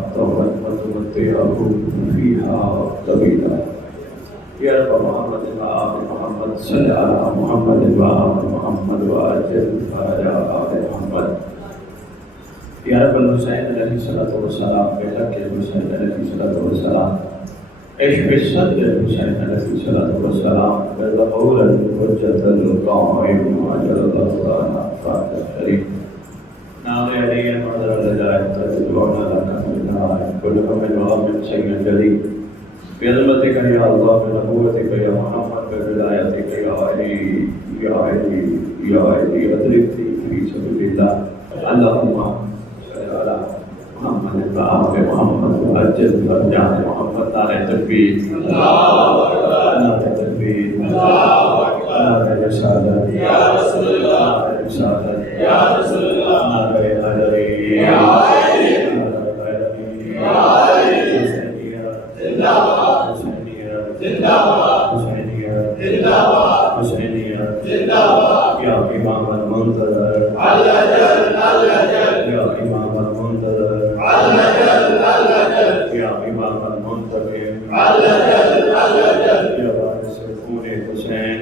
وتمتعه فيها طويلا. يا رب محمد وآل محمد صل على محمد وآل محمد وأجل على آل محمد. يا رب الحسين عليه الصلاة والسلام بحق الحسين عليه الصلاة والسلام اشف صدر الحسين عليه الصلاة والسلام بظهور الحجة القائم أجل الله فاتح الشريف. نام علي المنظر الجائب تدعون لك من كل من ومن شيء جديد بعظمتك يا الله بنبوتك يا محمد بولايتك يا علي يا علي يا علي أدركني في سبيل الله. اللهم صل على محمد وآل محمد وأجل فرجعنا محمد. نعرہ تکبیر، نعرہ تکبیر، نعرہ رسالت، نعرہ رسالت، نعرہ حیدری، نعرہ حیدری، حسینیت یا امام المنتظر، یا امام المنتظر، یا امام المنتظر، یا وارث خون حسین،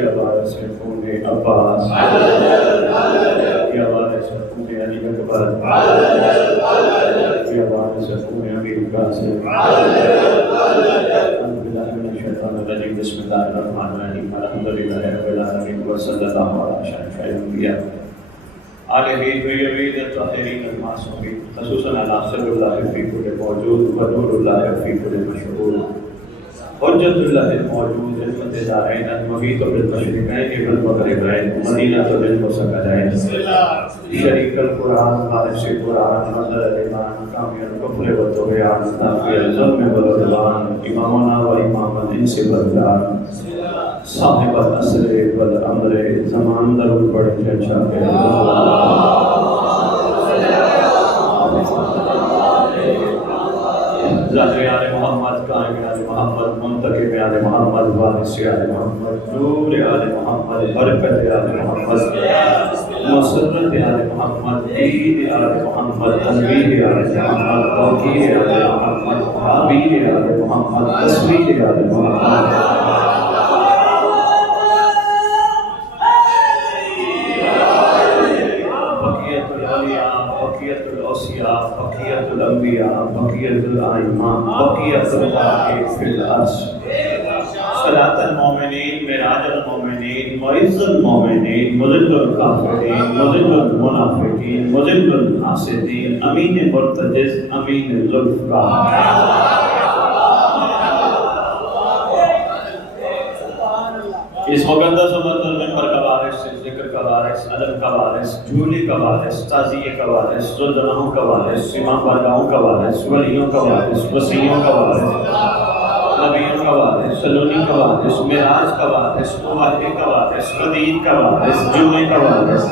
یا وارث خون عباس، یا وارث خون علی اکبر، یا وارث خون امیر قاسم. بسم اللہ الرحمن الرحیم الحمدللہ رب العالمین وصلی اللہ علیہ اشرف الانبیاء آلہ طیبین الطاہرین المعصومین خصوصاً علی سر اللہ فی کل موجود و نور اللہ فی کل مشہور حجت اللہ الموجود علمت دارین المحیط بالمشرقین والمغربین مدینہ للمسکنین شریک القرآن وارث قرآن مظہر الایمان کامل الکفر والطغیان نافی الظلم والعدوان امامنا و امام الانس والجان صاحب العصر والامر زمان درود پڑھ شہنشاہ کے ظاہر آل محمد، قائم آل محمد، منتقم آل محمد، وارث آل محمد، نور آل محمد، برکت آل محمد، مسرت آل محمد، دین آل محمد، تنویر آل محمد، توقیر آل محمد، حابیر آل محمد، تصویر آل محمد. بقیت الاوصیاء، بقیت الانبیاء، بقیت الائمہ، بقیت اللہ فی الارض. صلاة المومنین، معراج المومنین، معز المومنین، مذل الکافرین، مذل المنافقین، مذل الحاسدین، امین مرتجز، امین ذوالفقار. اس مقدس و مقدس منبر کا وارث، ذکر کا وارث، ادب کا وارث، جھولی کا وارث، تعزیے کا وارث، ذوالجلالہ کا وارث، امام بارگاہوں کا وارث، ولیوں کا وارث، وصیوں کا وارث، نبیوں کا وارث، سلونی کا وارث، معراج کا وارث، مواہب کا وارث، قدیر کا وارث، جمعے کا وارث.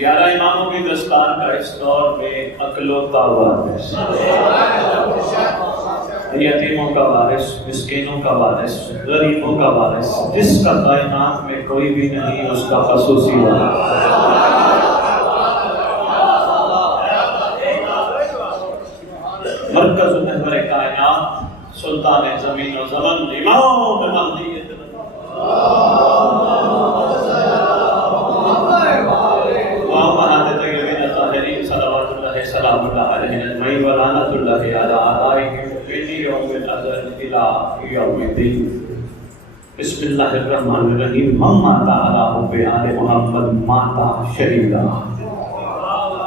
گیارہ اماموں کی دستار کا اس دور میں اکلوتا وارث، یتیموں کا وارث، مسکینوں کا وارث، غریبوں کا وارث، جس کا کائنات میں کوئی بھی نہیں اس کا خصوصی وارث. مرکز محور کائنات، سلطان زمین و زمن، امام مہدی. سلام اللہ علیہ اجمعین و لعنت اللہ علی اعدائہم من یوم الازل الی یوم الدین. بسم اللہ الرحمن الرحیم. من مات علی حب آل محمد مات شہیدا.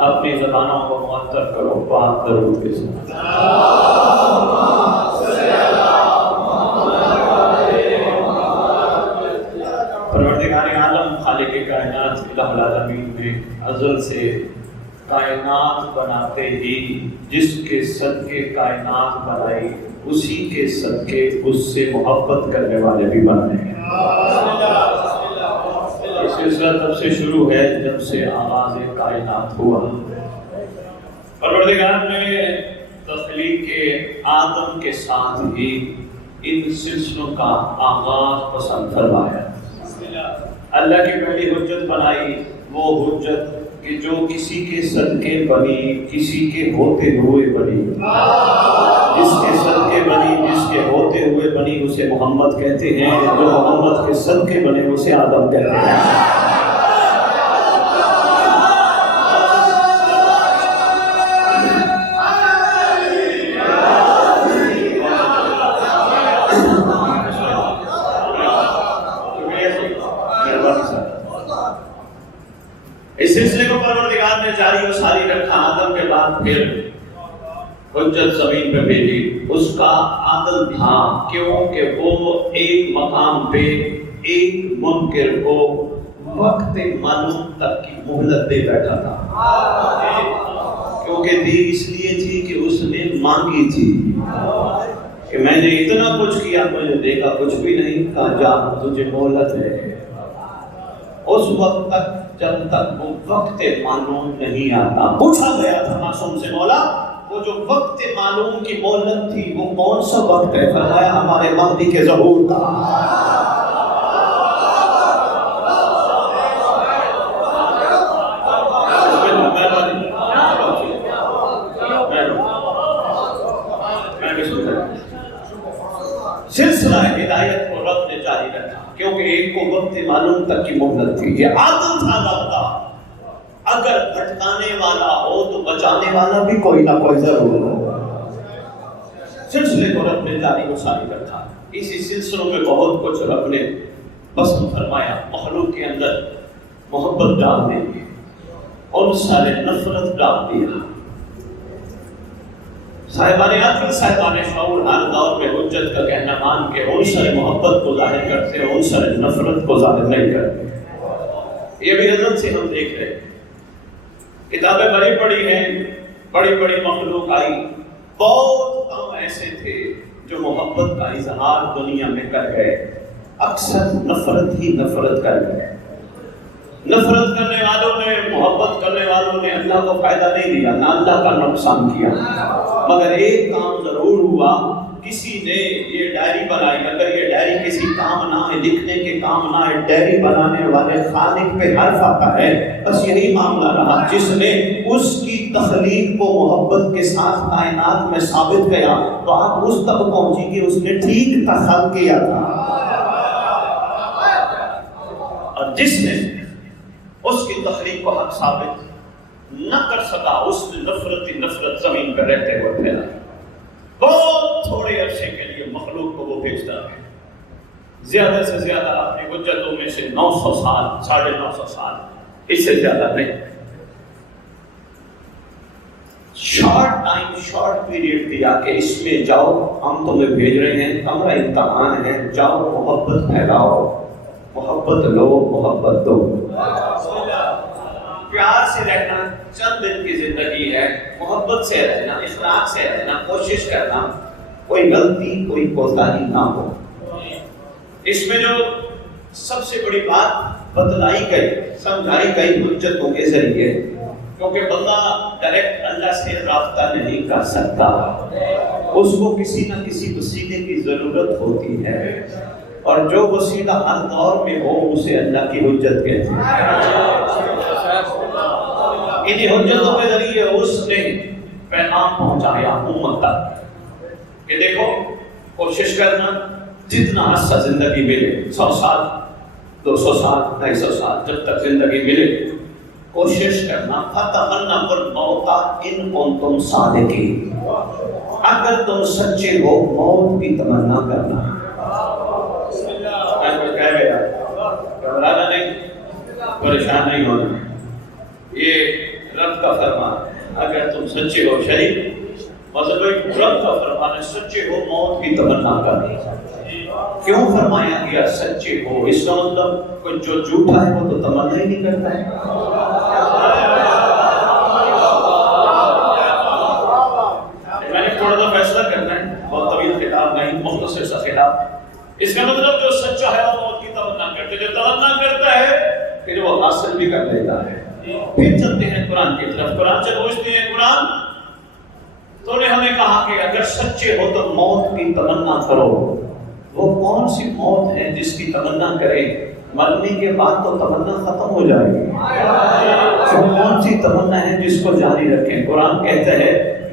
اپنی زبانوں کو معطر کرو پاک درود کے ساتھ. پروردگار عالم، خالق کائنات، الہ العالمین نے ازل سے کائنات بناتے ہی جس کے صدقے کائنات بنائی اسی کے صدقے اس سے محبت کرنے والے بھی بنائے ہیں. یہ سلسلہ تب سے شروع ہے جب سے آغاز کائنات ہوا. پروردگار نے تخلیق آدم کے ساتھ ہی ان سلسلوں کا آغاز پسند فرمایا۔ اللہ کی پہلی حجت بنائی وہ حجت کہ جو کسی کے صدقے بنی، کسی کے ہوتے ہوئے بنی۔ جس کے صدقے بنی، جس کے ہوتے ہوئے بنی اسے محمد کہتے ہیں، جو محمد کے صدقے بنے اسے آدم کہتے ہیں۔ اس سلسلے کو پروردگار نے جاری و ساری رکھا۔ آدم کے بعد پھر حجت زمین پہ بھیجی۔ اس کا عدل تھا کیونکہ وہ ایک مقام پہ ایک منکر کو وقت معلوم تک کی مہلت دے بیٹھا تھا، کیونکہ دی اس لیے تھی کہ اس نے مانگی تھی کہ میں نے اتنا کچھ کیا، مجھے دیکھا کچھ بھی نہیں، کہا جا تجھے مہلت ہے۔ اس وقت تک جب تک وہ وقت معلوم نہیں آتا، پوچھا گیا تھا معصوم سے، مولا وہ جو وقت معلوم کی مہلت تھی وہ کون سا وقت ہے؟ فرمایا ہمارے مہدی کے ظہور کا۔ سلسلہ ہدایت کو رب نے جاری رکھا کیونکہ ایک کو وقت معلوم تک کی مہلت تھی۔ یہ عادل تھا رب کا، اگر بھٹکانے والا ہو تو بچانے والا بھی کوئی نہ کوئی ضرور ہو۔ سلسلے کو رب نے جاری و ساری رکھا۔ اسی سلسلوں میں بہت کچھ رب نے پسند فرمایا، مخلوق کے اندر محبت ڈالنے کی، اور سارے نفرت ڈال دیا۔ صاحبان عقل، صاحبان شعور ہر دور میں حجت کا کہنا مان کے عنصر محبت کو ظاہر کرتے ہیں، عنصر نفرت کو ظاہر نہیں کرتے۔ یہ بھی حضرت سے ہم دیکھ رہے ہیں، کتابیں بڑی پڑی ہیں، بڑی بڑی مخلوق آئی، بہت کام ایسے تھے جو محبت کا اظہار دنیا میں کر گئے، اکثر نفرت ہی نفرت کر گئے۔ نفرت کرنے والوں نے، محبت کرنے والوں نے اللہ کو فائدہ نہیں دیا، نہ اللہ کا نقصان کیا، مگر ایک کام ضرور ہوا، کسی نے یہ ڈائری بنائی، اگر یہ ڈائری کسی کام نہ ہے، لکھنے کے کام نہ ہے، ڈائری بنانے والے خالق پہ حرف آتا ہے، بس یہی معاملہ رہا۔ جس نے اس کی تخلیق کو محبت کے ساتھ کائنات میں ثابت کیا، بات اس تک پہنچی کہ اس نے ٹھیک تخلیق کیا تھا، اور جس نے اس کی تخلیق کو حق ثابت نہ کر سکا، اس نے نفرت زمین پر رہتے ہوئے پھیلائی۔ بہت تھوڑے عرصے کے لیے مخلوق کو وہ بھیجتا ہے، زیادہ سے زیادہ اپنی حجتوں میں سے 900 سال، 950 سال، اس سے زیادہ نہیں۔ شارٹ ٹائم، شارٹ پیریڈ دیا کہ اس میں جاؤ، ہم تمہیں بھیج رہے ہیں، ہمارا امتحان ہے، جاؤ محبت پھیلاؤ، محبت لو، محبت دو۔ پیار سے رہنا چند دن کی زندگی ہے، محبت سے رہنا، اخلاق سے رہنا، کوشش کرنا کوئی غلطی، کوئی کوتاہی نہ ہو۔ اس میں جو سب سے بڑی بات بتلائی گئی، سمجھائی گئی حجتوں کے ذریعے، کیونکہ بندہ ڈائریکٹ اللہ سے رابطہ نہیں کر سکتا، اس کو کسی نہ کسی وسیلے کی ضرورت ہوتی ہے، اور جو وسیلہ ہر دور میں ہو اسے اللہ کی حجت کہتے ہیں۔ انہی حجتوں کے ذریعے اس نے پیغام پہنچایا امت تک کہ دیکھو، کوشش کرنا جتنا عرصہ زندگی ملے، 100 سال، 200 سال، 250 سال، جب تک زندگی ملے کوشش کرنا، فَتَمَنَّوُا الْمَوْتَ إِن كُنتُمْ صَادِقِينَ، اگر تم سچے ہو موت کی تمنا کرنا۔ میں کچھ کہہ گیا، گھبرانا نہیں، پریشان نہیں ہونا، یہ رب کا فرمان ہے، اگر تم سچے ہو شریف، مطلب رب کا فرمان ہے، سچے ہو موت کی تمنا کرنا۔ کیوں فرمایا گیا سچے ہو؟ اس کا مطلب کوئی جو جھوٹا ہے وہ تو تمنا ہی نہیں کرتا ہے۔ میں نے تھوڑا سا فیصلہ کرنا ہے، بہت طویل خطاب نہیں، مختصر سا خطاب۔ اس کا مطلب جو سچا ہے وہ موت کی تمنا کرتا ہے، جو تمنا کرتا ہے پھر وہ حاصل بھی کر لیتا ہے۔ پھر چلتے ہیں قرآن کی طرف، قرآن سے پوچھتے ہیں، قرآن کہ اگر سچے ہو تو موت کی تمنا کرو. وہ کون سی موت ہے جس کی تمنا کرے؟ مرنے کے بعد تو تمنا ختم ہو جائے گی. وہ کون سی تمنا ہے جس کو جاری رکھیں؟ قرآن کہتا ہے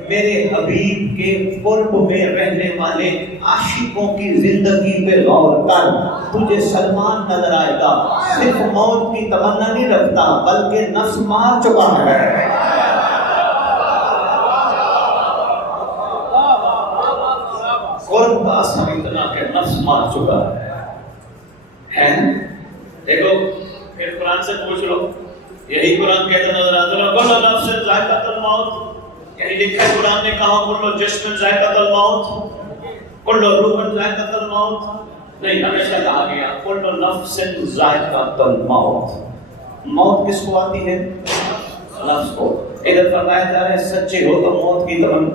میرے حبیب کے قرب میں رہنے والے عاشقوں کی زندگی پہ غور کر. تجھے سلمان نظر آئے گا، صرف موت کی تمنا نہیں رکھتا بلکہ نفس مار چکا ہے. قرب کا اثر اتنا کہ نفس مار چکا ہے. دیکھو پھر قرآن سے پوچھ لو، یہی قرآن کہتا نظر آتا ہے کل نفس ذائقۃ الموت. یہی لکھا ہے قرآن نے کہا کل جسم ذائقۃ الموت، کل روح ذائقۃ الموت. نہیں، ہمیشہ کہا گیا کل نفس ذائقۃ الموت. موت کس کو آتی ہے؟ نفس کو. ادھر فرمایا جا رہا ہے سچے ہو تو موت کی تمنا.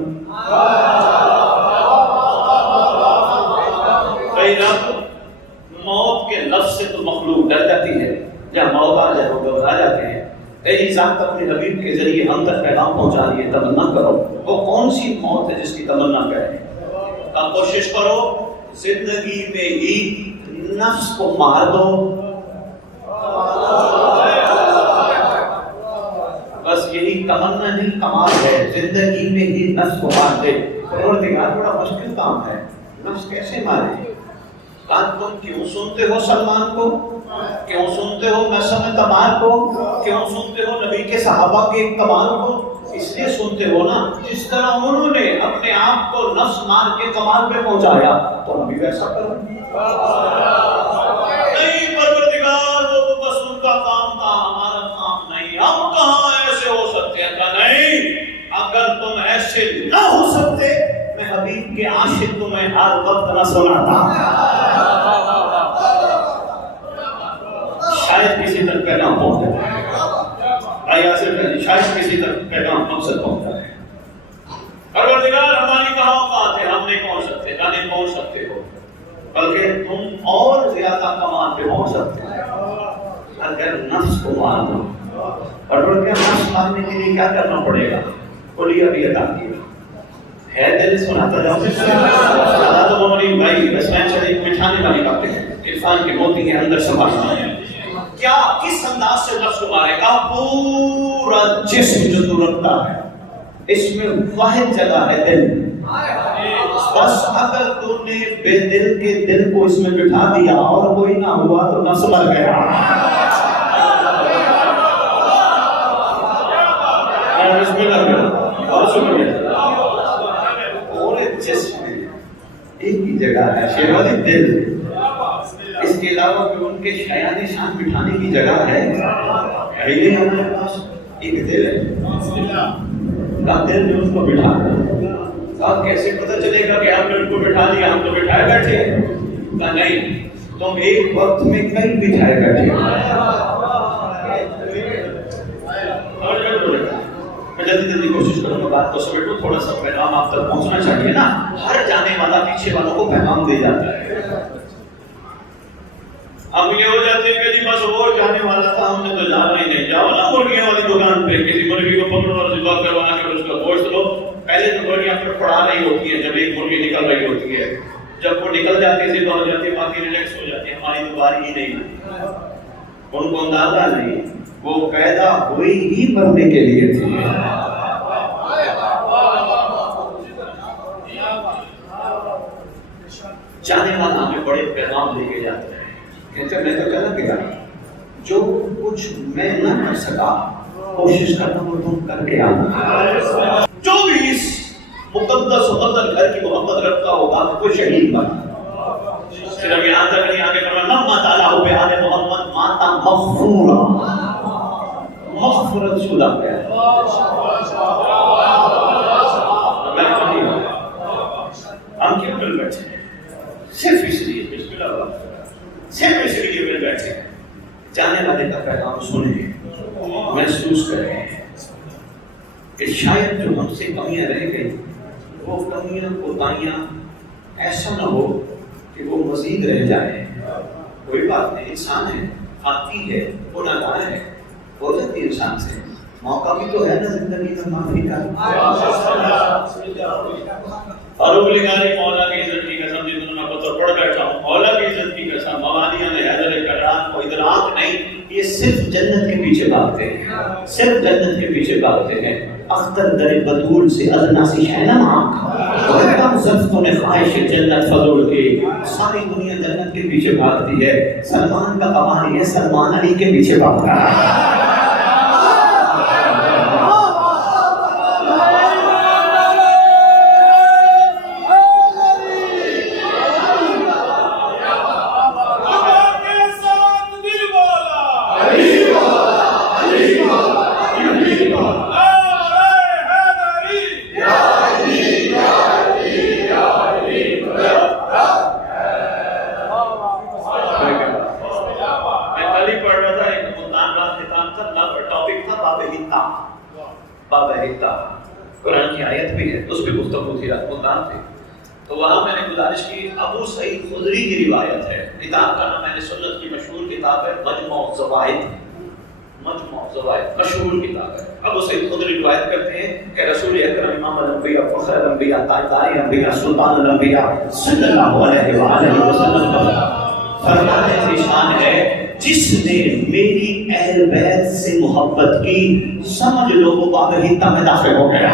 موت کے لفظ سے تو مخلوق ڈر جاتی ہے، جہاں موت آ جائے وہ گھبرا جاتے ہیں. تیری ذات اپنے حبیب کے ذریعے ہم تک پیغام پہنچا رہی ہے. تمنا کرو وہ کون سی موت ہے جس کی تمنا کریں. اب کوشش کرو زندگی میں ہی نفس کو مار دو. بس یہی تمنا نہیں کمال ہے، زندگی میں ہی نفس کو مار دے. پروردگار بڑا مشکل کام ہے، نفس کیسے مارے؟ تم کیوں سنتے ہو سلمان کو؟ کیوں سنتے ہو نسم تمار کو؟ کیوں سنتے ہو نبی کے صحابہ کے کمال کو؟ اس لیے سنتے ہو نا جس طرح انہوں نے اپنے آپ کو نفس مار کے کمال پہ پہنچایا تو ہم بھی ویسا کریں. نہیں پروردگار وہ بس ان کا کام تھا، ہمارا کام نہیں. ہم کہاں ایسے ہو سکتے ہیں؟ نہیں، اگر تم ایسے نہ ہو سکتے میں حبیب کے عاشق تمہیں ہر وقت نہ سناتا. شاید کسی تک پیغام پہنچ جائے، شاید کسی تک پیغام مقصد پہنچ جائے. پروردگار ہماری کہاں اوقات ہے، ہم نہیں پہنچ سکتے، نہ نہیں پہنچ سکتے ہو، بلکہ تم اور زیادہ کمال پہ پہنچ سکتے ہو اگر نفس کو مار دو. پروردگار نفس مارنے کے لیے کیا کرنا پڑے گا؟ کلیہ بھی عطا کیا ہے. دل سناتا جاؤ. اللہ تو مومنین بھائی بسمین شریف مٹھانے والی باتیں ہیں، عرفان کے موتی کے اندر سنبھالنا ہے. کیا کس انداز سے نفس کو مارے گا؟ پورا جسم جو تو رکھتا ہے اس میں واحد جگہ ہے دل. بس اگر تو نے بے دل کے دل کو اس میں بٹھا دیا اور کوئی نہ ہوا تو نفس مر گیا. اس میں لگ گیا اور سن گیا. پورے جسم میں ایک ہی جگہ ہے شیروانی دل. اس کے علاوہ کہ ان کے شایانی شان بٹھانے کی جگہ ہے پہلے ہمارے پاس ایک دل ہے. دل نے اس کو بٹھا دیا. کیسے پتہ چلے گا کہ ہم نے ان کو بٹھا دیا؟ ہم تو بٹھائے بیٹھے. نہیں، تم ایک وقت میں کئی بٹھائے بیٹھے. میں جلدی جلدی کوشش کروں گا بات کو سمیٹوں. تھوڑا سا پیغام آپ تک پہنچنا چاہیے نا. ہر جانے والا پیچھے والوں کو پیغام دے جاتا ہے. اب یہ ہو جاتے ہیں کہ جی بس وہ جانے والا تھا، ہم نے تو جانا ہی نہیں. جاؤ نا مرغیاں والی دکان پہ، کسی مرغی کو پکڑو اور ذبح کروا کر اس کا گوشت لو. پہلے تو مرغیاں پھر پڑا رہی ہوتی ہیں، جب ایک مرغی نکل رہی ہوتی ہے، جب وہ نکل جاتی ہے ذبح ہو جاتی ہے، باقی ریلیکس ہو جاتی ہے. ہماری تو باری ہی نہیں ہے. ان کو اندازہ نہیں وہ پیدا ہوئی ہی مرنے کے لیے تھی. جانے والا ہمیں بڑے پیغام لے کے جاتا ہے. کہتے میں تو چلا گیا، جو کچھ میں نہ کر سکا کوشش کرنا وہ تم کر کے آنا. جو بھی اس مقدس مقدس گھر کی محبت رکھتا ہوگا وہ شہید بنا. صرف یہاں تک نہیں، آگے فرمایا لما تعالیٰ ہو بے آل محمد ماتا مغفورا، مغفرت شدہ ہے. ہم کیوں مل بیٹھے؟ صرف اس لیے بسم اللہ، صرف اس لیے مل بیٹھے جانے والے کا پیغام سنیں، محسوس کریں کہ شاید جو ہم سے کمیاں رہ گئی وہ کمیاں کوتاہیاں ایسا نہ ہو کہ وہ مزید رہ جائے. کوئی بات نہیں، انسان ہے، خاطی ہے، گناہ گار ہے، ہو جاتی ہے انسان سے. موقع بھی تو ہے نا زندگی میں معافی کا. اور وہ لکھا رہی مولا کی عزت کی قسم جن میں پتھر پڑھ بیٹھا ہوں، مولا کی عزت کی قسم موانیہ نے حیدر کران کو ادراک نہیں، یہ صرف جنت کے پیچھے بھاگتے ہیں، صرف جنت کے پیچھے بھاگتے ہیں۔ اختر در بطول سے ادنا سی ہے نا آنکھ، اور کم زفتوں نے خواہش جنت فضول کی، ساری دنیا جنت کے پیچھے بھاگتی ہے، سلمان کا کمال یہ سلمان علی کے پیچھے بھاگتا ہے۔ قرآن کی آیت بھی ہے، اس پہ گفتگو تھی، مدان تھی، تو وہاں میں نے گزارش کی، ابو سعید خدری کی روایت ہے، کتاب کا نام اہل سنت کی مشہور کتاب ہے مجموع الزوائد، مجموع الزوائد مشہور کتاب ہے۔ ابو سعید خدری روایت کرتے ہیں کہ رسول اکرم امام الانبیاء فخر الانبیاء تاجدار انبیاء سلطان الانبیاء صلی اللہ علیہ وآلہ وسلم فرماتے ہیں شان ہے، جس نے میری اہل بیت سے محبت کی سمجھ لو وہ باب حتہ میں داخل ہو گیا۔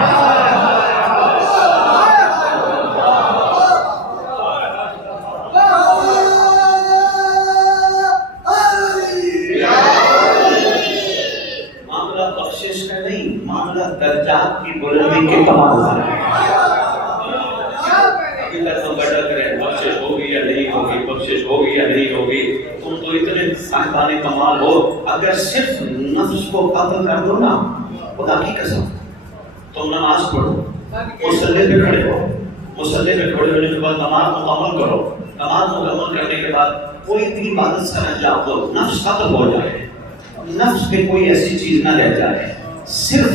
معاملہ بخشش کا نہیں، معاملہ درجات کی بلندی کے کمال کا ہے۔ ابھی تک ہم بڑھا کریں بخشش ہوگی یا نہیں ہوگی، بخشش ہوگی یا نہیں ہوگی، تم تو اتنے صاحبان کمال ہو، اگر صرف نفس کو قتل کر دو نا، خدا کی قسم تم نماز پڑھو، مصلی پہ کھڑے ہو، مصلی پہ کھڑے ہونے کے بعد نماز مکمل کرو، نماز مکمل کرنے کے بعد کوئی بھی عبادت سے انجام دو، نفس ختم ہو جائے، نفس پہ کوئی ایسی چیز نہ رہ جائے، صرف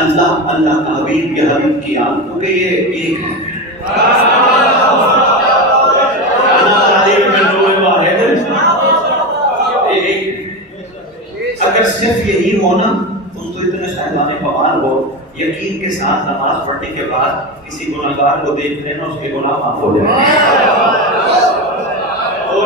اللہ اللہ کا حبیب یا حبیب کی یاد، کیونکہ یہ ایک ہے۔ اگر صرف یہی ہونا، تم تو اتنے شاہدان کمال ہو، یقین کے ساتھ نماز پڑھنے کے بعد کسی گناہگار کو دیکھ لینا، اس کے گناہ معاف ہو جائیں۔ اور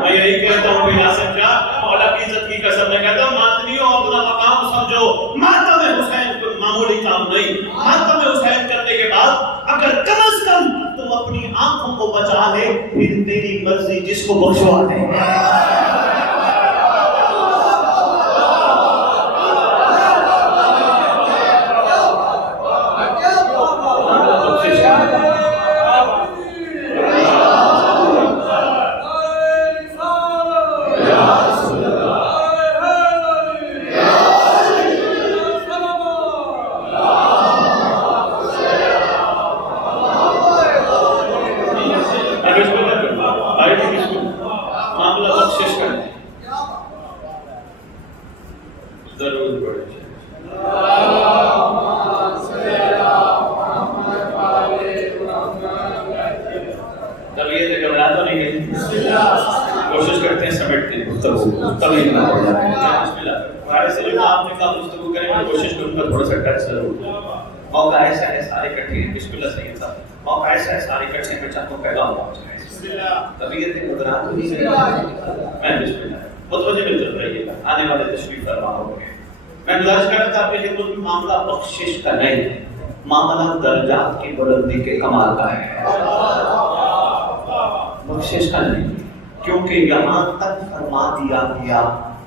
میں یہی کہتا ہوں کہ ناصر شاہ مولا کی عزت کی قسم میں کہتا ہوں، ماتمیوں اپنا مقام سمجھو، ماتم حسین کوئی معمولی کام نہیں، ماتم حسین کرنے کے بعد اگر کم از کم تم اپنی آنکھوں کو بچا لے، پھر تیری مرضی جس کو بخشوا دے۔ کوشش کرتے ہیں سمیٹتے ہیں تبھی نہ ہو جائے۔ سے جو آپ نے کہا گفتگو کریں، میں کوشش کروں گا تھوڑا سا ٹچ ضرور۔ موقع ایسا ہے سارے اکٹھے ہیں، بسم اللہ سید صاحب، موقع ایسا ہے سارے اکٹھے ہیں، میں چاہتا ہوں پیغام پہنچ جائے۔ طبیعت مدرات ہوئی ہے، میں بسم اللہ متوجہ مل رہیے گا، آنے والے تشریف فرما ہوں گے۔ میں گزارش کرتا تھا آپ کے خدمت میں، معاملہ بخشش کا نہیں، معاملہ درجات کی بلندی کے کمال کا ہے، بخشش کا نہیں، کیونکہ یہاں تک فرما دیا گیا،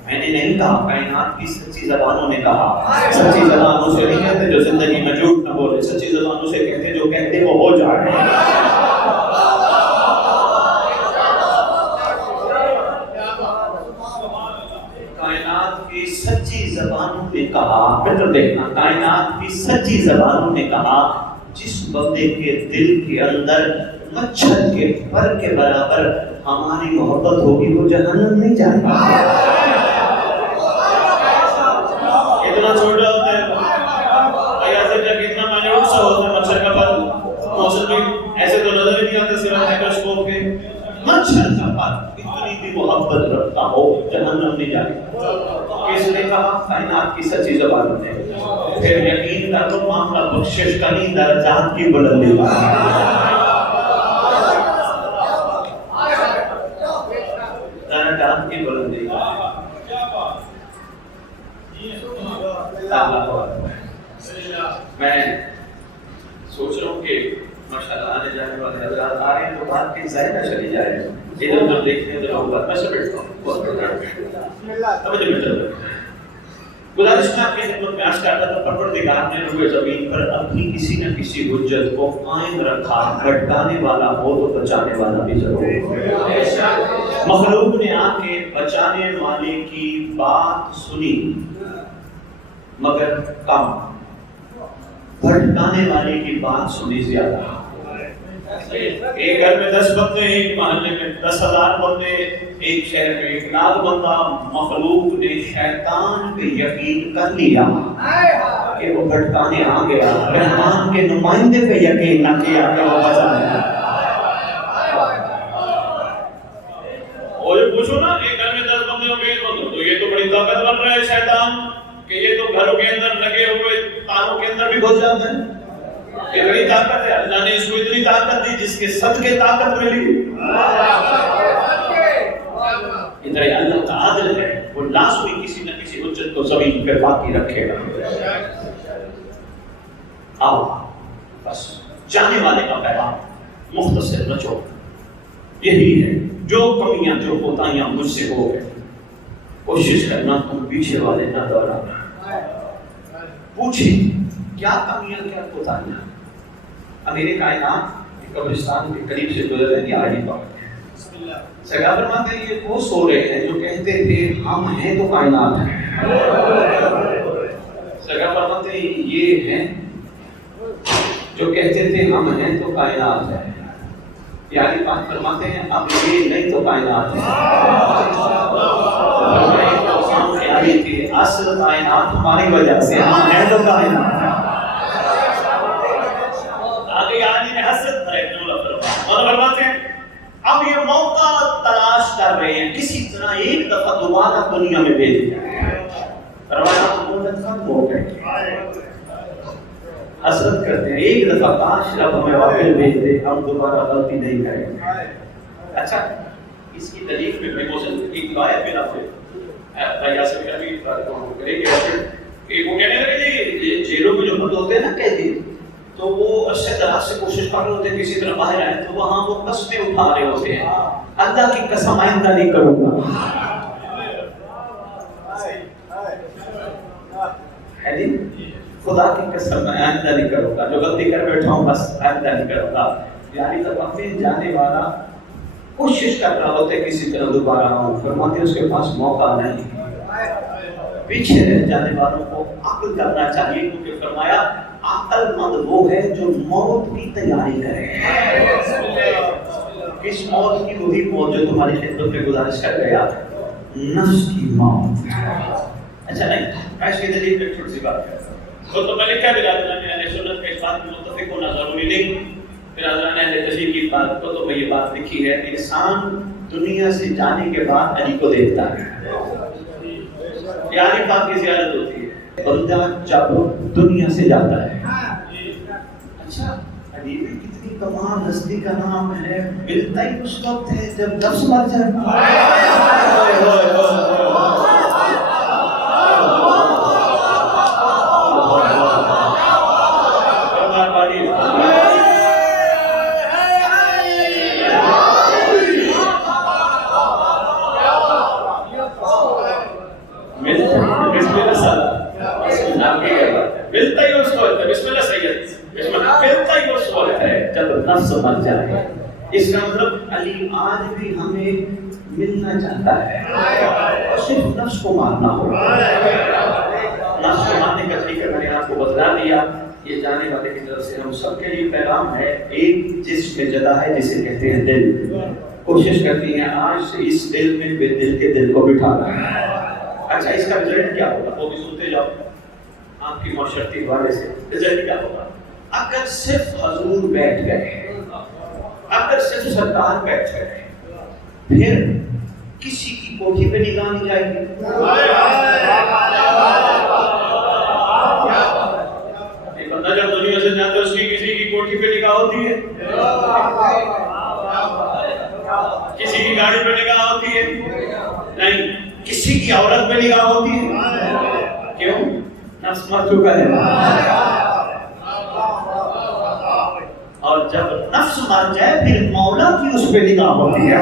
میں نے نہیں کہا، کائنات کی سچی زبانوں نے کہا، سچی زبانوں سے نہیں کہتے جو زندگی میں جھوٹ نہ بولے، سچی زبانوں سے کہتے جو کہتے وہ ہو جائے۔ کائنات کی سچی زبانوں نے کہا، پھر دیکھنا، کائنات کی سچی زبانوں نے کہا، جس بندے کے دل کے اندر مچھر کے پر کے برابر ہماری محبت ہوگی وہ جہنم نہیں جائے گا۔ اتنا چھوٹا ہوتا ہے، ایسے جب اتنا مائنیوٹ سا ہوتا ہے مچھر کا پر، موسم میں ایسے تو نظر نہیں آتے سوائے مائکروسکوپ کے، مچھر کا پر اتنی بھی محبت رکھتا ہو جہنم نہیں جائے گا۔ اس نے کہا کائنات کی سچی زبان میں، پھر یقین کر لو معاملہ بخشش کا نہیں، درجات کی بلندی کا۔ درجات کی بلندی کا۔ میں سوچ رہا ہوں کہ ماشاءاللہ آنے جانے والے حضرات آ رہے ہیں تو بات کی ظاہرہ چلی جائے، ادھر ادھر دیکھنے ادھر ہوگا، میں سے بیٹھتا ہوں گزارش میں آپ کی خدمت میں عرض کرتا تھا، پروردگار نے روئے زمین پر اپنی کسی نہ کسی حجت کو قائم رکھا، بھٹکانے والا ہو تو بچانے والا بھی ضرور ہو۔ مخلوق نے آ کے بچانے والے کی بات سنی مگر کم، بھٹکانے والے کی بات سنی زیادہ۔ ایک گھر میں 10 بندے، ایک محلے میں 10,000 بندے، ایک شہر میں 1,00,000 بندہ، مخلوق نے شیطان پہ یقین کر لیا کہ وہ بھٹکانے آ گیا، رحمان کے نمائندے پہ یقین نہ کیا کہ وہ بچانے۔ اور یہ پوچھو نا، ایک گھر میں 10 بندے ہو گئے تو یہ تو بڑی طاقتور رہا ہے شیطان کہ یہ تو گھروں کے اندر لگے ہوئے تاروں کے اندر بھی گھس جاتا ہے۔ یہ بڑی طاقت ہے، اللہ نے اس کو اتنی طاقت دی جس کے صدقے طاقت ملی۔ ادھر اللہ کا عادل ہے، وہ لازمی کسی نہ کسی حجت کو زمین پہ باقی رکھے گا۔ آؤ بس جانے والے کا پیغام مختصر بچو یہی ہے، جو کمیاں جو کوتاہیاں مجھ سے ہو گئے کوشش کرنا تم پیچھے والے نہ دوہرانا۔ پوچھیں کیا کمیاں کیا کوتاہیاں۔ امیر کائنات قبرستان کے قریب سے گزرے ہیں، یہ آئی بات ہے۔ سرکار فرماتے ہیں یہ وہ سو رہے ہیں جو کہتے تھے ہم ہیں تو کائنات ہے۔ سرکار فرماتے ہیں یہ ہیں جو کہتے تھے ہم ہیں تو کائنات ہے۔ یعنی بات فرماتے ہیں اب یہ نہیں تو کائنات ہے۔ اصل کائنات ہماری وجہ سے ہم ہیں تو کائنات ہے۔ آگے آنے میں حسرت ہے اور فرماتے ہیں اب یہ موقع تلاش کر رہے ہیں کسی طرح ایک دفعہ دوبارہ دنیا میں بھیج دیا۔ فرمایا مدت ختم ہو گئی، حسرت کرتے ہیں ایک دفعہ کاش رب ہمیں واپس بھیج دے، ہم دوبارہ غلطی نہیں کریں گے۔ اچھا اس کی دلیل میں میں ایک روایت میں آپ سے بھیا سے بھی بات کریں کہ وہ کہنے لگے جیلوں میں جو بند ہوتے ہیں نا قیدی، تو وہ عرصے دراز سے کوشش کر رہے ہوتے ہیں کسی طرح باہر آئیں، تو وہاں وہ قسمیں اٹھا رہے ہوتے ہیں، اللہ کی قسم آئندہ نہیں کروں گا، ہے جی خدا کی قسم میں آئندہ نہیں کروں گا، جو غلطی کر بیٹھا ہوں بس آئندہ نہیں کروں گا۔ یعنی تب اپنے جانے والا کوشش کر رہا ہوتا ہے کسی طرح دوبارہ آؤں، فرماتے اس کے پاس موقع نہیں۔ پیچھے رہ جانے والوں کو عقل کرنا چاہیے، کیونکہ فرمایا عقل مند وہ ہے جو موت کی تیاری کرے۔ اس موت کی وہی موت جو تمہاری خدمت میں گزارش کر گیا، نفس کی موت۔ اچھا نہیں، میں اس کی دلیل میں چھوٹی سی بات کرتا ہوں۔ تو میں لکھا بھی رہا تھا کہ اہل سنت کا اس بات میں متفق ہونا ضروری نہیں، پھر حضرات اہل تشریح کی بات کو تو میں یہ بات لکھی ہے، انسان دنیا سے جانے کے بعد علی کو دیکھتا ہے، یعنی پاک کی زیارت ہوتی ہے بندہ جب دنیا سے جاتا ہے۔ اچھا علی میں کتنی کمال ہستی کا نام ہے، ملتا ہی اس وقت ہے جب نفس مر جائے۔ نفس مر جائے، اس کا مطلب علی آج بھی ہمیں ملنا چاہتا ہے، اور صرف نفس کو مارنا ہوگا۔ نفس کو مارنے کا طریقہ میں نے آپ کو بتلا دیا، یہ جانے والے کی طرف سے ہم سب کے لیے پیغام ہے، ایک جسم میں جدا ہے جسے کہتے ہیں دل، کوشش کرتی ہیں آج سے اس دل میں بے دل کے دل کو بٹھانا ہے۔ اچھا اس کا رزلٹ کیا ہوگا وہ بھی سنتے جاؤ، آپ کی معاشرتی حوالے سے رزلٹ کیا ہوگا؟ اگر صرف حضور بیٹھ گئے، اگر صرف سرکار بیٹھ گئے، پھر کسی کی کوٹھی پہ نگاہ نہیں جائے گی. ایک بندہ جب دنیا سے جاتا ہے اس کی کسی کی کوٹھی پہ نگاہ ہوتی ہے, کسی کی گاڑی پہ نگاہ ہوتی ہے نہیں, کسی کی عورت پہ نگاہ ہوتی ہے. کیوں؟ نفس مر چکا ہے. اور جب نفس مر جائے پھر مولا کی اس پہ نگاہ ہوتی ہے.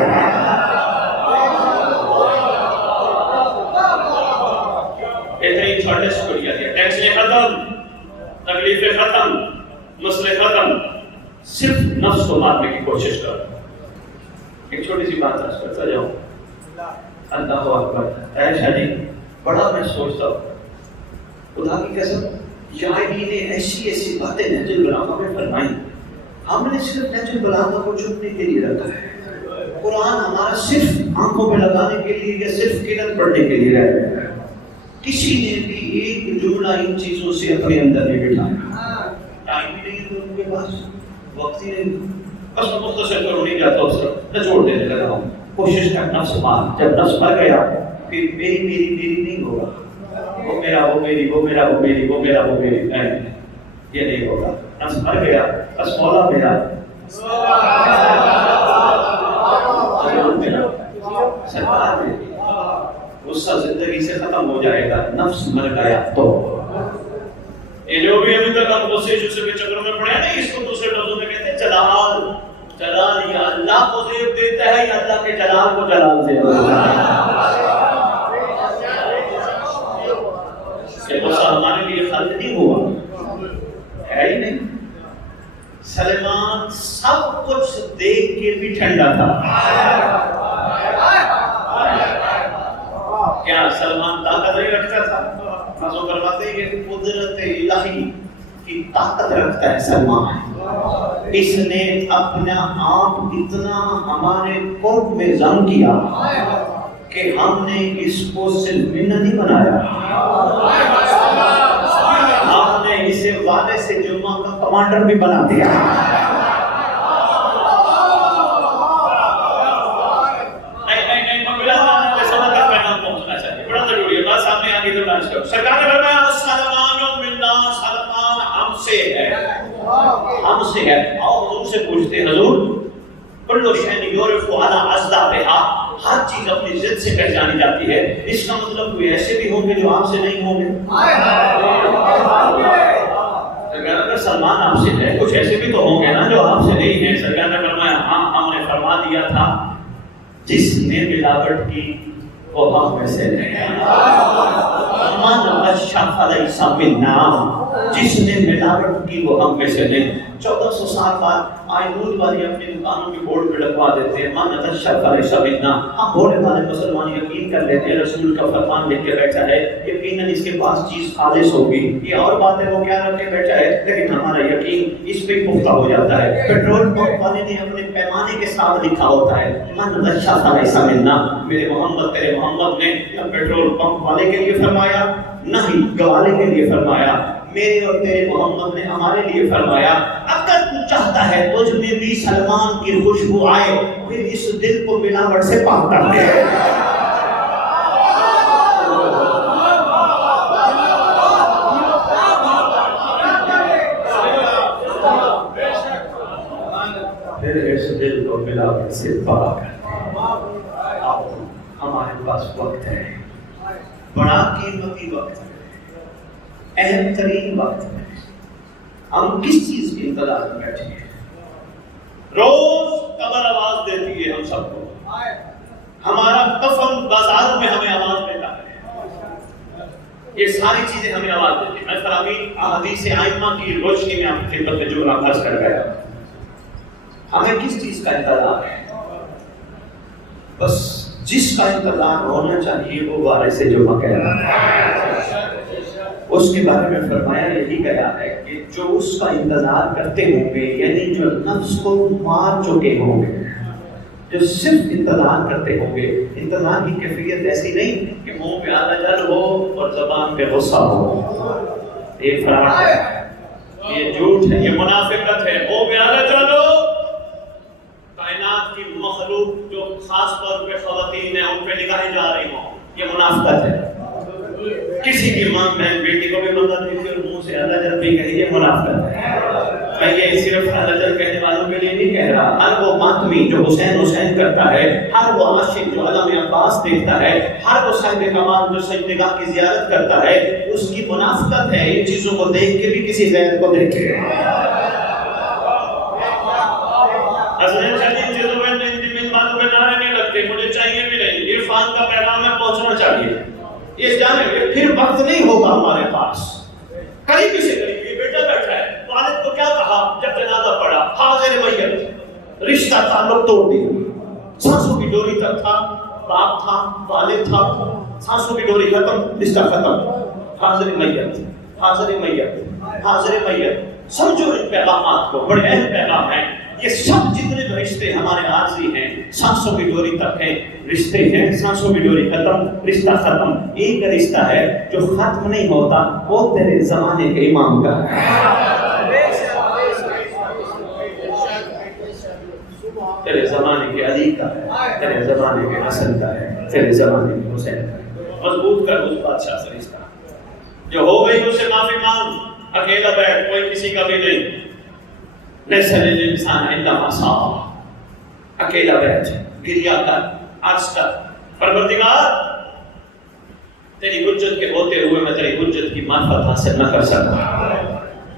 بہترین چھوٹے شکریہ دیا, ٹیکسیں ختم, تکلیفیں ختم, مسئلے ختم, صرف نفس کو مارنے کی کوشش کرو. ایک چھوٹی سی بات عرض کرتا جاؤں. اللہ اکبر. عائشہ جی بڑا میں سوچتا ہوں خدا کی قسم شاعری نے ایسی ایسی باتیں نہج البلاغہ میں فرمائی, ہم نے صرف نہج البلاغہ کو چھپنے کے لیے رکھا ہے. قرآن ہمارا صرف آنکھوں پہ لگانے کے لیے یا صرف قرآن پڑھنے کے لیے رہ گیا ہے. کسی نے بھی ایک جملہ ان چیزوں سے اپنے اندر نہیں بٹھایا. ٹائم ہی نہیں ہے ان کے پاس, وقت ہی نہیں. بس میں مختصر کروں نہیں جاتا اس طرف نچوڑ دینے لگا ہوں. کوشش کر نفس مار, جب نفس مر گیا پھر میری میری میری نہیں ہوگا, وہ میرا وہ میری, وہ میرا وہ میری, وہ میرا وہ میری, یہ نہیں ہوگا. نفس مر گیا بس مولا میرا, سرکار میری. غصہ زندگی سے ختم ہو جائے گا نفس مر گیا تو. یہ جو بھی ابھی تک ہم غصے کے چکر میں پڑے ہیں, اس کو دوسرے لفظوں میں کہتے ہیں جلال. جلال یا اللہ کو زیب دیتا ہے یا اللہ کے جلال کو جلال زیب دیتا ہے. یہ غصہ ہمارے لیے خلق نہیں ہوا ہے ہی نہیں. سلمان سب کچھ دیکھ کے بھی ٹھنڈا تھا. کیا سلمان طاقت نہیں رکھتا تھا؟ مزو کرواتے ہیں کہ قدرت الہی کی طاقت رکھتا ہے سلمان. اس نے اپنا آپ اتنا ہمارے قرب میں ضم کیا کہ ہم نے اس کو صرف منا نہیں بنایا, ہم نے اسے والے سے جمعہ کا کمانڈر بھی بنا دیا. سرکار نے فرمایا سلمان منا, سلمان ہم سے ہے, ہم سے ہے. اور حضور سے پوچھتے ہیں حضور کلو شیء یعرف علی اصداقہا, ہر چیز اپنی ضد سے پہچانی جاتی ہے. اس کا مطلب کوئی ایسے بھی ہوں گے جو آپ سے نہیں ہوں گے. سرکار اگر سلمان آپ سے ہے کچھ ایسے بھی تو ہوں گے نا جو آپ سے نہیں ہیں. سرکار نے فرمایا ہاں, ہم نے فرما دیا تھا جس نے ملاوٹ کی وہ ہم میں سے نہیں. من غشّ فلیس منا, جس نے ملاوٹ کی وہ ہم میں سے نہیں. 1400 سال بعد آئینود والی اپنی دکانوں کے بورڈ پہ لگوا دیتے ہیں من غشّ فلیس منا. ہم بھولے بھالے مسلمان یقین کر لیتے ہیں رسول کا فرمان لکھ کے بیٹھا ہے, یقیناً اس کے پاس چیز خالص ہوگی. یہ اور بات ہے وہ کیا رکھ کے بیٹھا ہے, لیکن ہمارا یقین اس پہ پختہ ہو جاتا ہے. پیٹرول پمپ والے نے اپنے پیمانے کے ساتھ لکھا ہوتا ہے من غشّ فلیس منا. میرے محمد تیرے محمد نے نہ پیٹرول پمپ والے کے لیے فرمایا نہ ہی گوالے کے لیے فرمایا, میرے اور تیرے محمد نے ہمارے لیے فرمایا اگر تو چاہتا ہے تجھ میں بھی سلمان کی خوشبو آئے پھر اس دل کو ملاوٹ سے پاک کر دے. پھر اس دل کو ملاوٹ سے پاک کر دے. ہمارے پاس وقت ہے, بڑا قیمتی وقت ہے, اہم ترین وقت ہے. ہم کس چیز کی انتظار میں بیٹھے ہیں؟ روز قبر آواز دیتی ہے ہم سب کو, ہمارا کفن بازار میں ہمیں آواز دیتا ہے. یہ ساری چیزیں ہمیں آواز دیتی ہیں. میں فرامین احادیث ائمہ کی روشنی میں آپ کی خدمت میں جملہ عرض کر گیا. ہمیں کس چیز کا انتظار ہے؟ بس جس کا انتظار ہونا چاہیے وہ وارث جمعہ کہلاتا ہے. اس کے بارے میں فرمایا یہی گیا ہے کہ جو اس کا انتظار کرتے ہوں گے, یعنی جو نفس کو مار چکے ہوں گے, جو صرف انتظار کرتے ہوں گے. انتظار کی کیفیت ایسی نہیں کہ منہ پہ آدھا جل ہو اور زبان پہ غصہ ہو. یہ فرق ہے, یہ جھوٹ ہے, یہ منافقت ہے. منہ پہ آدھا جل ہو, کائنات کی مخلوق جو خاص طور پہ خواتین ہیں ان پہ منافقت ہے. میں یہ صرف نظر کہنے والوں کے لیے نہیں کہہ رہا. ہر وہ ماتمی جو حسین کرتا ہے، ہر وہ عاشق جو علم عباس دیکھتا ہے، ہر وہ صاحب کمال جو سجدگاہ کی زیارت کرتا ہے، اس کی منافقت ہے ان چیزوں کو دیکھ کے بھی کسی غیر کو دیکھے. حسین شدید چیزوں میں ان باتوں پہ نعرے نہیں لگتے، مجھے چاہیے بھی نہیں. عرفان کا پیغام ہے پہنچنا چاہیے. یہ جانیں گے پھر وقت نہیں ہوگا ہمارے پاس. قریبی سے قریبی بیٹا بیٹھا ہے، والد کو کیا کہا جب جنازہ پڑا؟ حاضر میت. رشتہ تعلق توڑ دیا. سانسوں کی ڈوری تک تھا، باپ تھا، والد تھا، سانسوں کی ڈوری ختم، رشتہ ختم. حاضر میت، حاضر میت، حاضر میت. سمجھو ان پیغامات کو، بڑے اہم پیغام ہیں. یہ سب جتنے بھی رشتے ہمارے عارضی ہیں، سانسوں کی ڈوری تک ہیں رشتے ہیں، سانسوں کی ڈوری ختم، رشتہ ختم. ایک رشتہ ہے جو ختم نہیں ہوتا، وہ تیرے زمانے کے امام کا ہے، تیرے زمانے کے علی کا ہے، تیرے زمانے کے حسن کا ہے، تیرے زمانے کے حسین کا ہے. مضبوط کر اس بادشاہ سے رشتہ. جو ہو گئی اسے معافی مانگ، اکیلا بیٹھ، کوئی کسی کا بھی نہیں. لیسا للانسان الا ما سعى. اکیلا بیٹھ، گریہ کر، عرض کر، پروردگار تیری حجت کے ہوتے ہوئے میں تیری حجت کی معرفت حاصل نہ کر سکتا.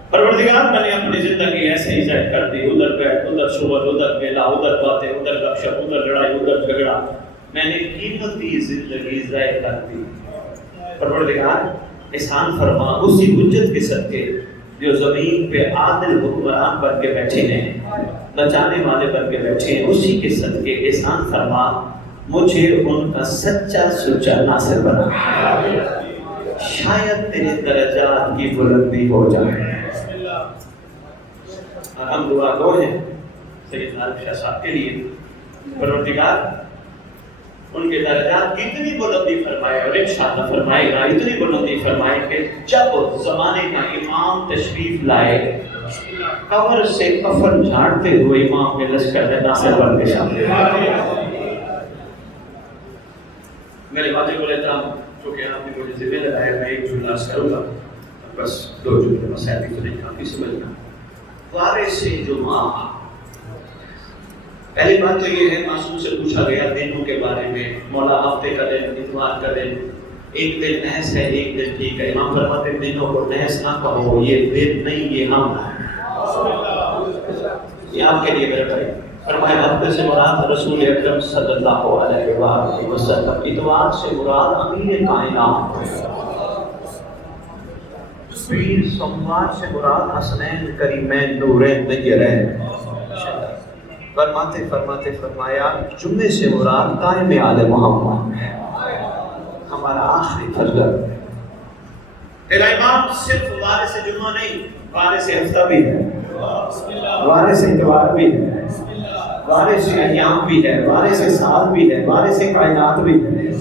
پروردگار میں نے اپنی زندگی ایسے ہی ضائع کر دی. ادھر بیٹھ، ادھر شغل، ادھر میلہ، ادھر باتیں، ادھر گپ شپ، ادھر لڑائی، ادھر جھگڑا. میں نے قیمتی زندگی ضائع کر دی. پروردگار احسان فرما اسی حجت کے صدقے جو زمین پہ عادل حکمران بن کے بیٹھے ہیں، بچانے والے بن کے بیٹھے ہیں، اسی کے صدقے احسان فرما مجھے ان کا سچا سچا ناصر بنا. شاید تیرے درجات کی بلندی ہو جائے. ہم دعا گو ہیں سید عارف شاہ صاحب کے لیے. پروردگار ان کے درجات کی اتنی بلندی فرمائے، اور انشاءاللہ فرمائے گا اتنی بلندی فرمائے کہ جب زمانے کا امام تشریف لائے، قبر سے کفن جھاڑتے ہوئے امام کے لشکر میں ناصر بن کے شامل. میرے واجب الاحترام چونکہ آپ نے مجھے ذمہ لگایا، میں ایک جملہ کروں گا، بس 2 جملے مسائل تو نہیں کافی سمجھنا. وارث جمعہ، پہلی بات تو یہ ہے معصوم سے پوچھا گیا دنوں کے بارے میں. مولا ہفتے کا دن، اتوار کا دن، ایک دن نحس ہے، ایک دن ٹھیک ہے. امام فرماتے ہیں دنوں کو نحس نہ کہو، یہ دن نہیں یہ ہم ہے. یہ آپ کے لیے میرے بھائی. فرمایا ہفتے سے مراد رسول اکرم صلی اللہ علیہ وآلہ وسلم، اتوار سے مراد امیر کائنات، پیر سوموار سے مراد حسنین کریمین نورین نیرین. فرماتے فرمایا جمعے سے مراد قائم آل محمد، ہمارا آخری فرزند. تیرا امام صرف وارث جمعہ نہیں، وارث ہفتہ بھی ہے، وارث اتوار بھی ہے، وارث ایام بھی ہے، وارث سال بھی ہے، وارث کائنات بھی ہے.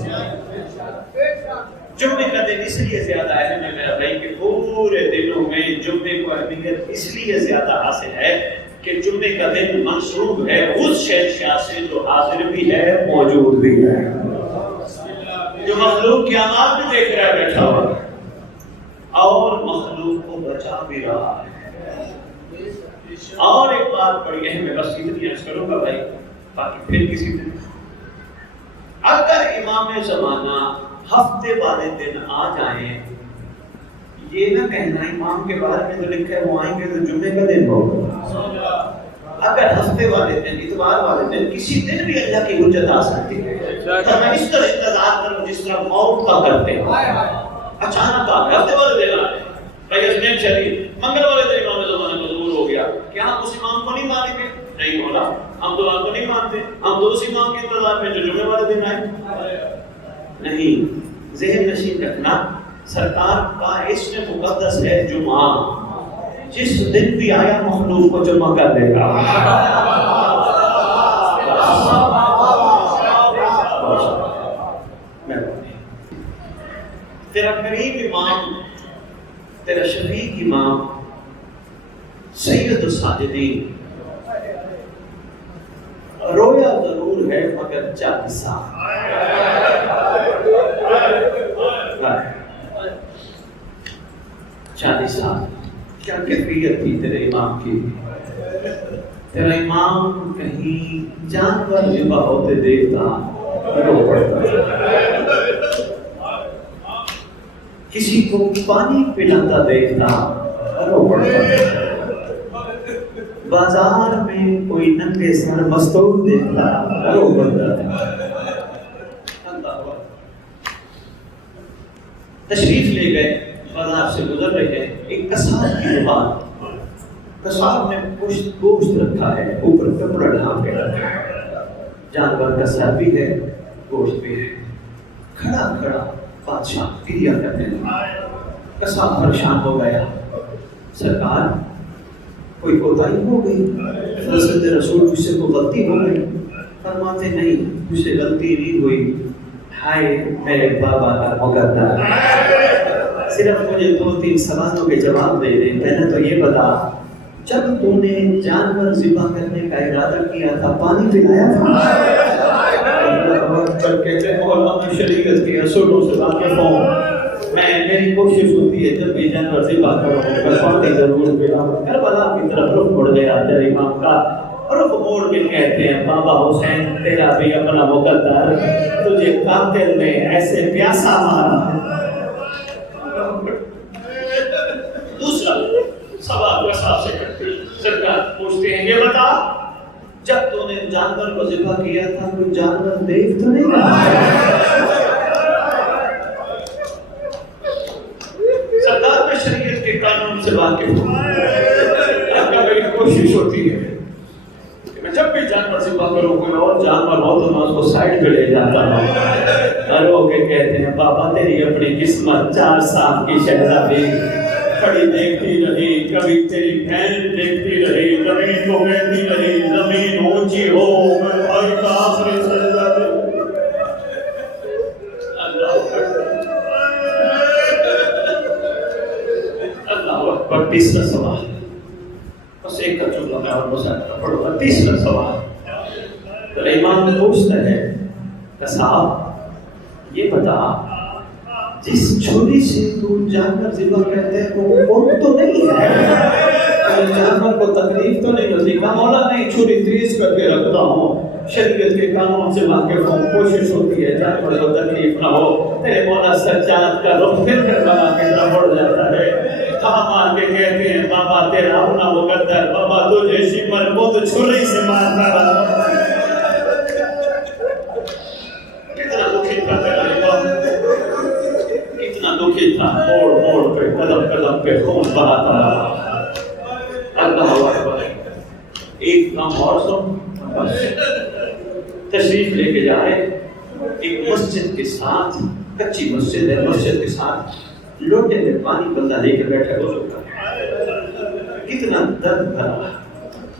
جمعے کا دن اس لیے زیادہ اہم ہے میرا بھائی کہ پورے دنوں میں جمعے کو اہمیت اس لیے زیادہ حاصل ہے کہ جمعے کا دن منسوب ہے اس شہنشاہ سے جو حاضر بھی ہے، موجود بھی ہے، جو مخلوق کی اعمال بھی دیکھ رہا ہے بیٹھا ہوا، اور مخلوق کو بچا بھی رہا ہے. اور ایک بات بڑی اہم ہے، بس اتنی عرض کروں گا بھائی، باقی پھر کسی دن. اگر امام زمانہ ہفتے والے دن آ جائیں، یہ نہ کہنا امام کے بارے میں تو لکھا ہے وہ آئیں گے تو جمعے کا دن ہوگا. اگر ہفتے والے دن، اتوار والے دن، کسی دن بھی اللہ کی حجت آ سکتی ہے. تو میں اس طرح انتظار کروں جس طرح موت کا کرتے ہیں. اچانک آ گئے ہفتے والے دن آ گئے، بھائی اجمیر شریف منگل والے دن امام زمانہ مظہور ہو گیا، کیا ہم اس امام کو نہیں مانیں گے؟ نہیں بولا، ہم تو آپ کو نہیں مانتے، ہم تو اس امام کے انتظار میں جو جمعے والے دن آئے. نہیں، ذہن نشین رکھنا، سرکار کا اسم مقدس ہے جمعہ. جس دن بھی آیا مخلوق کو جمع کر دے گا. تیرا قریب امام، تیرا شفیق امام، سید الساجدین رویا ضرور ہے مگر جالسا. 40 سال کیا کیفیت تھی تیرے امام کی؟ تیرا امام کہیں جانور ذبح ہوتے دیکھتا رو پڑتا، کسی کو پانی پلاتا دیکھتا رو پڑتا، بازار میں کوئی ننگے سر مستور دیکھتا رو پڑتا تھا۔ تشریف لے گئے، بازار سے گزر رہے ہیں، ایک کساب کی دکان، کساب نے گوشت رکھا ہے، اوپر کپڑا ڈھانپ کے رکھا ہے، جانور کا سر بھی ہے، گوشت بھی ہے، کھڑا کھڑا بادشاہ گریا کرنے لگا۔ کساب پریشان ہو گیا، سرکار کوئی کوتاہی ہو گئی؟ فرزند رسول مجھ سے کوئی غلطی ہو گئی؟ فرماتے نہیں، مجھ سے غلطی نہیں ہوئی، ہائے میرے بابا کا مقدر، صرف مجھے 2-3 سوالوں کے جواب دے دیں۔ پہلے تو یہ بتا، جب تو نے جانور ذبح کرنے کا ارادہ کیا تھا پانی پلایا تھا؟ کہتے ہیں مولانا شریعت کے اصولوں سے واقف ہوں، میری کوشش ہوتی ہے جب بھی جانور ذبح کروں میں پانی ضرور پلاؤں۔ کربلا کی طرف رخ مڑ گیا تیرے امام کا، رخ موڑ کے کہتے ہیں بابا حسین تیرا بھی اپنا مقدر، تجھے قاتل نے ایسے پیاسا مارا۔ دوسرا سوال کساب سے کرتے سرکار پوچھتے ہیں، یہ بتا جب تو نے جانور کو ذبح کیا تھا کوئی جانور دیکھ تو نہیں رہا؟ سرکار میں شریعت کے قانون سے واقف ہوں، میری کوشش ہوتی ہے جب بھی جانور ذبح کروں کوئی اور جانور ہو تو میں اس کو سائڈ پہ لے جاتا ہوں، رو کے کہتے ہیں بابا تیری اپنی قسمت 4 سال کی شہزادی کھڑی دیکھتی رہی، کبھی تیری بہن دیکھتی رہی، زمین کو کہتی رہی زمین اونچی ہو میں بھائی کا آخری سجدہ دے۔ اللہ اکبر۔ تیسرا سوال، بس ایک کا جملہ میں اور مذاکرہ پڑھوں گا۔ تیسرا سوال تو امام پوچھتا ہے، کساب یہ بتا جس چھری سے تو جانور ذبح کرتے ہیں وہ کون تو نہیں ہے؟ جانور کو تکلیف تو نہیں ہوتی؟ کہا مولا نہیں، چھری تیز کر کے رکھتا ہوں، شریعت کے قانون سے واقف ہوں، کوشش ہوتی ہے جانور کو تکلیف نہ ہو۔ تیرے مولا سجاد کا رخ پھر بنا کے طرف بڑھ جاتا ہے، کہاں مار کے کہتے ہیں بابا تیرا اپنا مقدر، بابا تجھے شمر کو تو چھری سے مارتا رہا۔ کتنا دکھی تھا تیرا امام، کتنا دکھی تھا، موڑ موڑ پہ قدم قدم پہ خون بہاتا رہا۔ اللہ اکبر۔ ایک کام اور سن، بس تشریف لے کے جائے ایک مسجد کے ساتھ، کچی مسجد ہے، مسجد کے ساتھ لوٹے میں پانی بندہ لے کے بیٹھا وضو کرتا، کتنا درد بھرا۔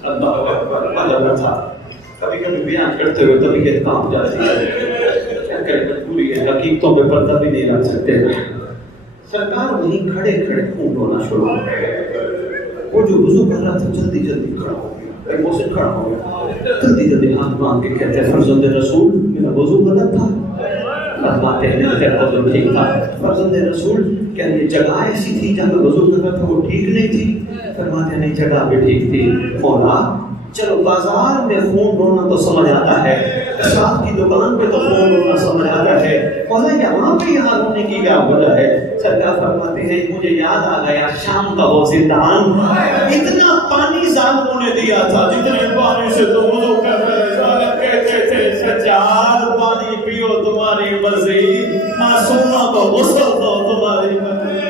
اللہ اکبر۔ مجھے تھا کبھی کبھی بیان کرتے ہوئے طبیعت کام جاتی ہے، کیا کرے مجبوری ہے، حقیقتوں پہ پردہ بھی نہیں رکھ سکتے۔ سرکار وہیں کھڑے کھڑے خون ہونا شروع ہو گیا۔ وہ جو وضو کر رہا تھا جلدی جلدی کھڑا ہو گیا، ایک محسن کھڑا ہو گیا، جلدی جلدی ہاتھ مانگ کے کہتے ہیں فرزند رسول میرا وضو غلط تھا؟ فرماتے ہیں تیرا وضو ٹھیک تھا۔ فرزند رسول کیا یہ جگہ ایسی تھی جہاں میں وضو کر رہا تھا وہ ٹھیک نہیں تھی؟ فرماتے ہیں نہیں، جگہ بھی ٹھیک تھی۔ مولا چلو بازار میں خون رونا تو سمجھ آتا ہے، شاپ کی دکان پہ تو خون رونا سمجھ آتا ہے، مولا یہاں پہ یہاں رونے کی کیا وجہ ہے؟ سرکار فرماتے ہیں مجھے یاد آ گیا شام کا وہ زندان، اتنا پانی ظالموں نے دیا تھا جتنے پانی سے تو وضو کر رہے ظالم کہتے تھے سجاد پانی پیو تمہاری مرضی، معصومہ کو غسل دو تمہاری مرضی۔